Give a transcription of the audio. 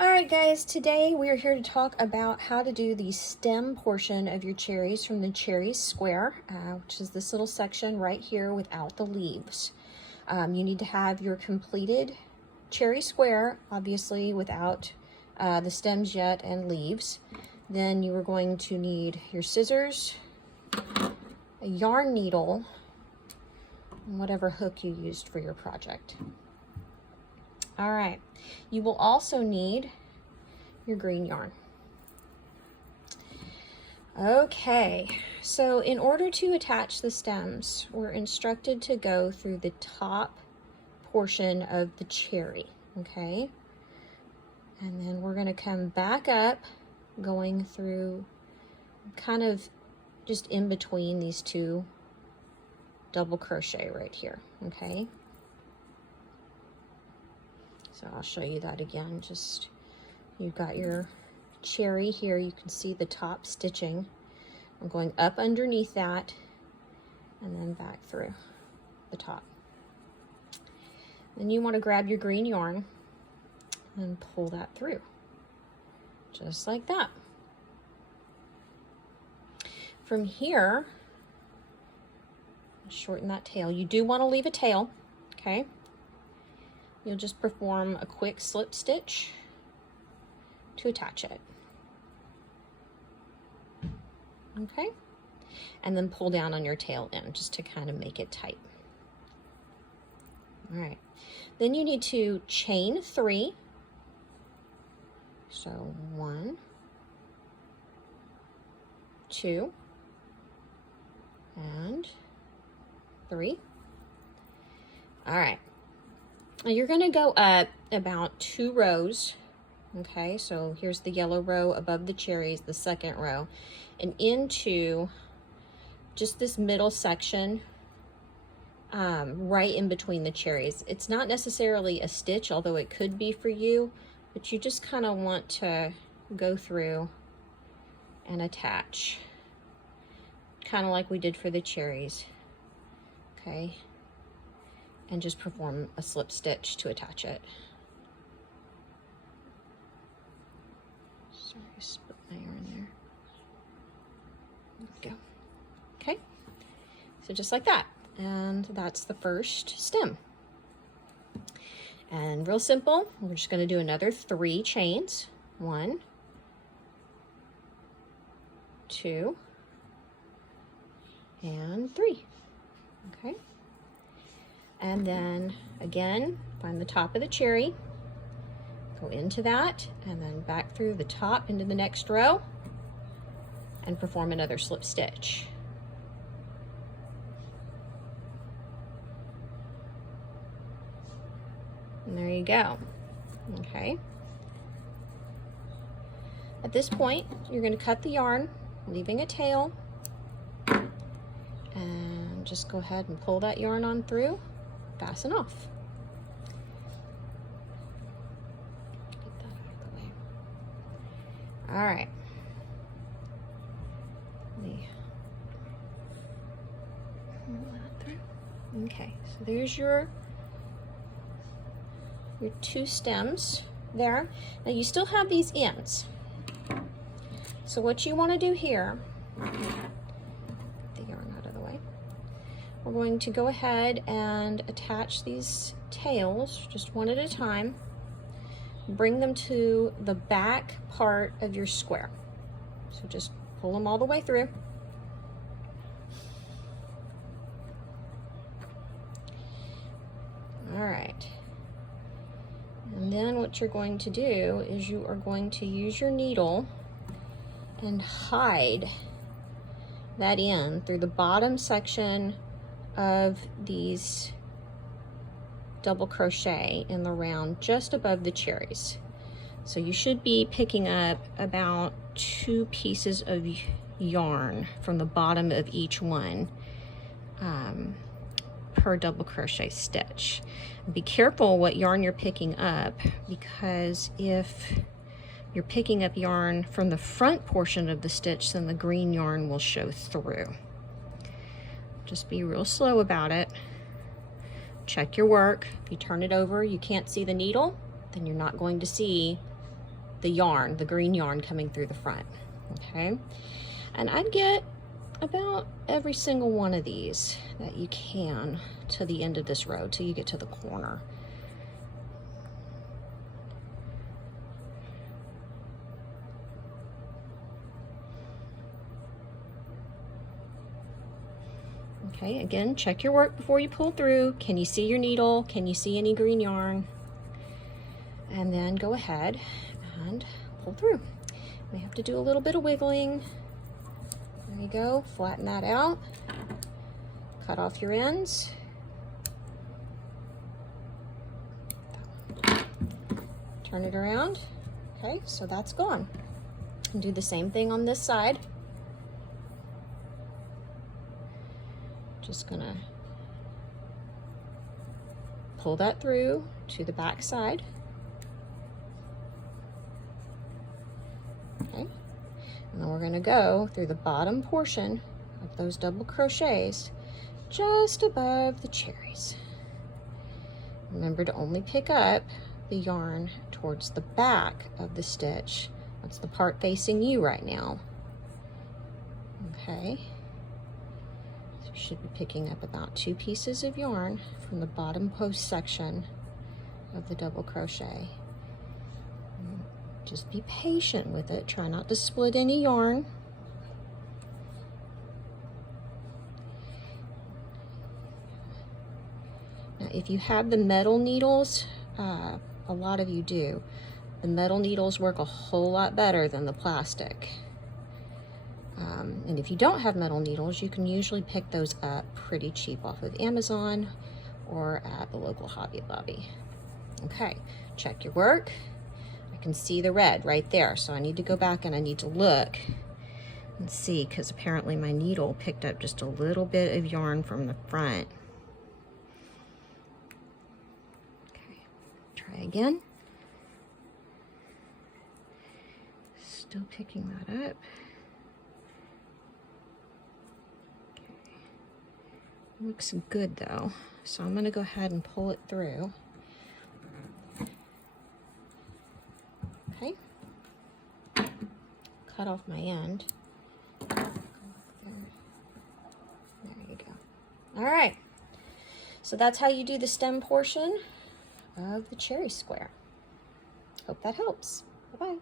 Alright guys, today we are here to talk about how to do the stem portion of your cherries from the cherry square, which is this little section right here without the leaves. You need to have your completed cherry square, obviously without the stems yet and leaves. Then you are going to need your scissors, a yarn needle, and whatever hook you used for your project. All right, you will also need your green yarn. Okay, so in order to attach the stems, we're instructed to go through the top portion of the cherry, okay? And then we're gonna come back up, going through kind of just in between these two double crochet right here, okay? So I'll show you that again. Just, you've got your cherry here. You can see the top stitching. I'm going up underneath that and then back through the top. Then you want to grab your green yarn and pull that through, just like that. From here, shorten that tail. You do want to leave a tail, okay? You'll just perform a quick slip stitch to attach it. Okay? And then pull down on your tail end just to kind of make it tight. All right. Then you need to chain 3. So 1, 2, and 3. All right. Now you're going to go up about 2 rows, okay? So here's the yellow row above the cherries, the second row, and into just this middle section right in between the cherries. It's not necessarily a stitch, although it could be for you, but you just kind of want to go through and attach, kind of like we did for the cherries, okay? And just perform a slip stitch to attach it. Sorry, I split my yarn there. There we go. Okay, so just like that. And that's the first stem. And real simple, we're just gonna do another 3 chains. 1, 2, and 3, okay? And then again, find the top of the cherry, go into that, and then back through the top into the next row, and perform another slip stitch. And there you go, okay? At this point, you're gonna cut the yarn, leaving a tail, and just go ahead and pull that yarn on through. Fasten off. Get that out of the way. All right. Pull that through. Okay, so there's your 2 stems there. Now you still have these ends. So what you want to do here, get the yarn out of the way. We're going to go ahead and attach these tails just one at a time. Bring them to the back part of your square. So just pull them all the way through. All right. And then what you're going to do is you are going to use your needle and hide that in through the bottom section of these double crochet in the round just above the cherries. So you should be picking up about 2 pieces of yarn from the bottom of each one per double crochet stitch. Be careful what yarn you're picking up, because if you're picking up yarn from the front portion of the stitch, then the green yarn will show through. Just be real slow about it. Check your work. If you turn it over, you can't see the needle, then you're not going to see the yarn, the green yarn coming through the front, okay? And I'd get about every single one of these that you can to the end of this row till you get to the corner. Okay, again, check your work before you pull through. Can you see your needle? Can you see any green yarn? And then go ahead and pull through. You may have to do a little bit of wiggling. There you go, flatten that out. Cut off your ends. Turn it around. Okay, so that's gone. And do the same thing on this side. Just gonna pull that through to the back side. Okay, and then we're gonna go through the bottom portion of those double crochets just above the cherries. Remember to only pick up the yarn towards the back of the stitch. That's the part facing you right now. Okay. So you should be picking up about 2 pieces of yarn from the bottom post section of the double crochet. Just be patient with it. Try not to split any yarn. Now, if you have the metal needles, a lot of you do, the metal needles work a whole lot better than the plastic. And if you don't have metal needles, you can usually pick those up pretty cheap off of Amazon or at the local Hobby Lobby. Okay, check your work. I can see the red right there, so I need to go back and I need to look and see, because apparently my needle picked up just a little bit of yarn from the front. Okay, try again. Still picking that up. Okay. Looks good though, so I'm going to go ahead and pull it through. Okay. Cut off my end. There you go. All right. So that's how you do the stem portion of the cherry square. Hope that helps. Bye-bye.